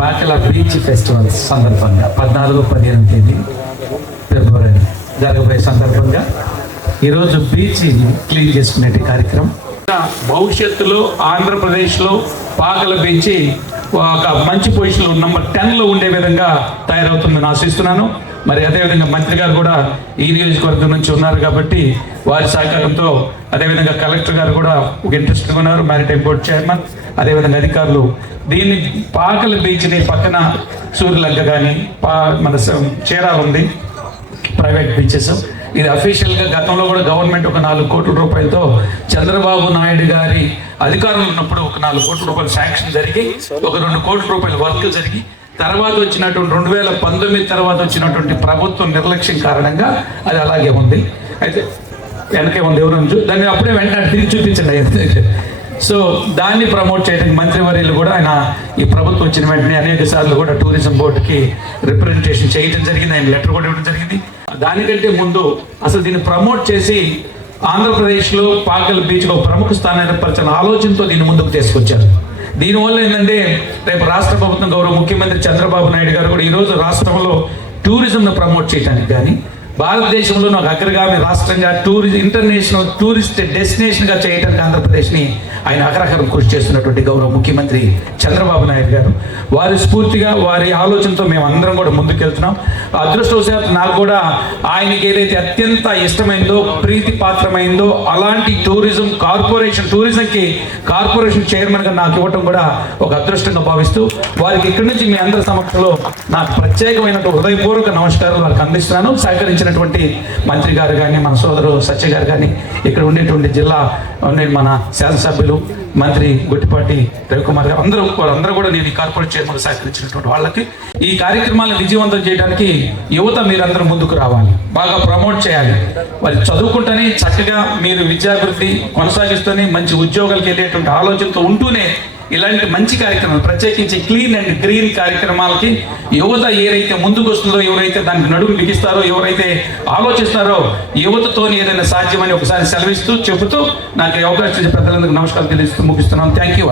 Pakala beach festival సందర్భంగా 14-15 తేదీ ఫిబ్రవరి జరగబోయే సందర్భంగా ఈరోజు బీచ్ క్లీన్ చేసుకునే కార్యక్రమం. భవిష్యత్తులో ఆంధ్రప్రదేశ్లో పాకల బీచ్ ఒక మంచి పొజిషన్లో నెంబర్ 10లో ఉండే విధంగా తయారవుతుందని ఆశిస్తున్నాను. మరి అదేవిధంగా మంత్రి గారు కూడా ఈ నియోజకవర్గం నుంచి ఉన్నారు కాబట్టి వారి సహకారంతో, అదేవిధంగా కలెక్టర్ గారు కూడా ఒక ఇంట్రెస్ట్గా ఉన్నారు, మ్యారిటైమ్ బోర్డ్ చైర్మన్, అదేవిధంగా అధికారులు దీన్ని పాకల బీచ్ని పక్కన సూర్యలంక కానీ మన చీరాల ఉంది ప్రైవేట్ బీచెస్. ఇది అఫీషియల్గా గతంలో కూడా గవర్నమెంట్ ఒక 4 కోట్ల రూపాయలతో చంద్రబాబు నాయుడు గారి అధికారంలో ఉన్నప్పుడు ఒక 4 కోట్ల రూపాయలు శాంక్షన్ జరిగి ఒక 2 కోట్ల రూపాయల వర్క్ జరిగి తర్వాత వచ్చినటువంటి 2019 తర్వాత వచ్చినటువంటి ప్రభుత్వం నిర్లక్ష్యం కారణంగా అది అలాగే ఉంది. అయితే వెనకే ఉంది ఎవరు దాన్ని అప్పుడే వెంటనే తిరిగి చూపించండి. సో దాన్ని ప్రమోట్ చేయడానికి మంత్రివర్యులు కూడా ఆయన ఈ ప్రభుత్వం వచ్చిన వెంటనే అనేక సార్లు కూడా టూరిజం బోర్డుకి రిప్రజెంటేషన్ చేయడం జరిగింది, ఆయన లెటర్ కూడా ఇవ్వడం జరిగింది. దానికంటే ముందు అసలు దీన్ని ప్రమోట్ చేసి ఆంధ్రప్రదేశ్లో పాకల బీచ్లో ప్రముఖ స్థానాన్ని ఏర్పరచిన ఆలోచనతో దీన్ని ముందుకు తీసుకొచ్చారు. దీనివల్ల ఏంటంటే రేపు రాష్ట్ర ప్రభుత్వం గౌరవ ముఖ్యమంత్రి చంద్రబాబు నాయుడు గారు కూడా ఈరోజు రాష్ట్రంలో టూరిజంను ప్రమోట్ చేయడానికి కానీ భారతదేశంలో ఒక అగ్రగామి రాష్ట్రంగా ఇంటర్నేషనల్ టూరిస్ట్ డెస్టినేషన్గా చేయడానికి ఆంధ్రప్రదేశ్ని ఆయన అగ్రహరం కృషి చేస్తున్నటువంటి గౌరవ ముఖ్యమంత్రి చంద్రబాబు నాయుడు గారు వారి స్ఫూర్తిగా వారి ఆలోచనతో మేము అందరం కూడా ముందుకెళ్తున్నాం. అదృష్టవశాత్తు నాకు కూడా ఆయనకి ఏదైతే అత్యంత ఇష్టమైందో ప్రీతి పాత్రమైందో అలాంటి టూరిజంకి కార్పొరేషన్ చైర్మన్గా నాకు ఇవ్వటం కూడా ఒక అదృష్టంగా భావిస్తూ వారికి ఇక్కడి నుంచి మీ అందరి సమక్షంలో నాకు ప్రత్యేకమైన హృదయపూర్వక నమస్కారాలు వారికి అందిస్తున్నాను. సహకరించినటువంటి మంత్రి గారు కానీ మన సోదరు సత్య గారు కానీ ఇక్కడ ఉండేటువంటి జిల్లా మన శాసనసభ్యులు మంత్రి గుట్టిపాటి రవికుమార్ గారు అందరూ కూడా నేను ఈ కార్పొరేట్ చైర్మన్ సహకరించినటువంటి వాళ్ళకి ఈ కార్యక్రమాలను విజయవంతం చేయడానికి యువత మీరందరూ ముందుకు రావాలి, బాగా ప్రమోట్ చేయాలి. మరి చదువుకుంటూనే చక్కగా మీరు విద్యాభివృద్ధి కొనసాగిస్తూనే మంచి ఉద్యోగాలకు వెళ్ళేటువంటి ఆలోచనతో ఉంటూనే ఇలాంటి మంచి కార్యక్రమాలు ప్రత్యేకించి క్లీన్ అండ్ గ్రీన్ కార్యక్రమాలకి యువత ఏదైతే ముందుకు వస్తుందో, ఎవరైతే దానికి నడుము బిగిస్తారో, ఎవరైతే ఆలోచిస్తారో యువతతో ఏదైనా సాధ్యమని ఒకసారి సెలవిస్తూ చెబుతూ నాకు అవకాశం ఇచ్చే పెద్దలందరికీ నమస్కారం తెలియజేస్తూ ముగిస్తున్నాను. Thank you.